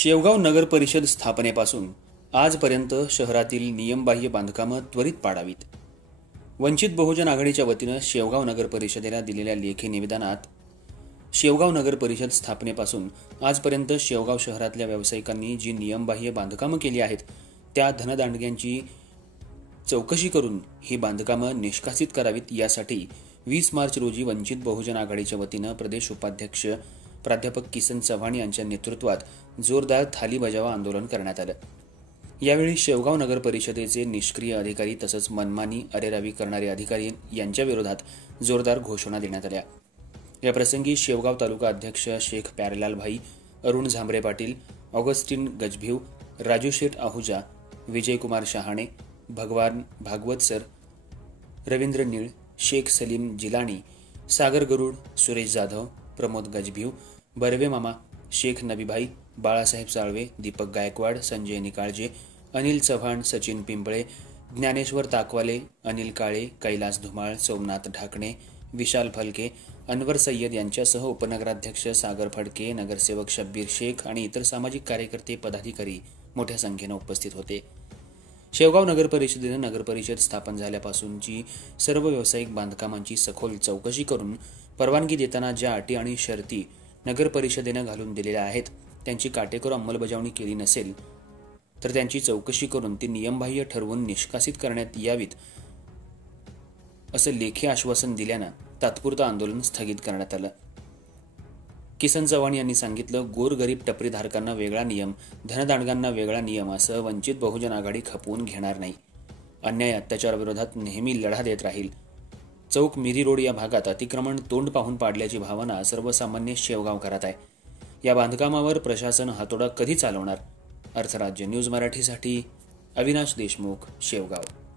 शेवगाव नगर परिषद स्थापनेपासून आजपर्यंत शहरातील नियमबाह्य बांधकामं त्वरित पाडावीत. वंचित बहुजन आघाडीच्या वतीनं शेवगाव नगर परिषदेला दिलेल्या लेखी निवेदनात शेवगाव नगर परिषद स्थापनेपासून आजपर्यंत शेवगाव शहरातल्या व्यावसायिकांनी जी नियमबाह्य बांधकामं केली आहेत त्या धनदांडग्यांची चौकशी करून ही बांधकामं निष्कासित करावीत. यासाठी 20 मार्च रोजी वंचित बहुजन आघाडीच्या वतीनं प्रदेश उपाध्यक्ष प्राध्यापक किसन चव्हाण यांच्या नेतृत्वात जोरदार थाली बजावा आंदोलन करण्यात आलं. यावेळी शेवगाव नगर परिषदेचे निष्क्रिय अधिकारी तसंच मनमानी अरेरावी करणारे अधिकारी यांच्या विरोधात जोरदार घोषणा देण्यात आल्या. या प्रसंगी शेवगाव तालुका अध्यक्ष शेख प्यारेलाल भाई, अरुण झांबरे पाटील, ऑगस्टिन गजभिव, राजू शेठ आहुजा, विजयकुमार शहाणे, भगवान भागवत सर, रवींद्र निळ, शेख सलीम जिलानी, सागर गरुड, सुरेश जाधव, प्रमोद गजभिव, बर्वे मामा, शेख नबीभाई, बाळासाहेब साळवे, दीपक गायकवाड, संजय निकाळजे, अनिल चव्हाण, सचिन पिंपळे, ज्ञानेश्वर ताकवाले, अनिल काळे, कैलास धुमाळ, सोमनाथ ढाकणे, विशाल फलके, अनवर सय्यद यांच्यासह उपनगराध्यक्ष सागर फडके, नगरसेवक शब्बीर शेख आणि इतर सामाजिक कार्यकर्ते पदाधिकारी मोठ्या संख्येनं उपस्थित होते. शेवगाव नगर परिषदेनं नगर परिषद स्थापन झाल्यापासूनची सर्व व्यावसायिक बांधकामांची सखोल चौकशी करून परवानगी देताना ज्या अटी आणि शर्ती नगर परिषदेनं घालून दिलेल्या आहेत त्यांची काटेकोर अंमलबजावणी केली नसेल तर त्यांची चौकशी करून ती नियमबाह्य ठरवून निष्कासित करण्यात यावीत असं लेखी आश्वासन दिल्यानं तात्पुरतं आंदोलन स्थगित करण्यात आलं. किसन चव्हाण यांनी सांगितलं, गोरगरीब टपरीधारकांना वेगळा नियम, धनदांडगांना वेगळा नियम असं वंचित बहुजन आघाडी खपवून घेणार नाही. अन्याय अत्याचाराविरोधात नेहमी लढा देत राहील. चौक मिरी रोड या भागात अतिक्रमण तोंड पाहून पाडल्याची भावना सर्वसामान्य शेवगावकरात आहे. या बांधकामावर प्रशासन हातोडा कधी चालवणार? अर्थराज्य न्यूज मराठीसाठी अविनाश देशमुख, शेवगाव.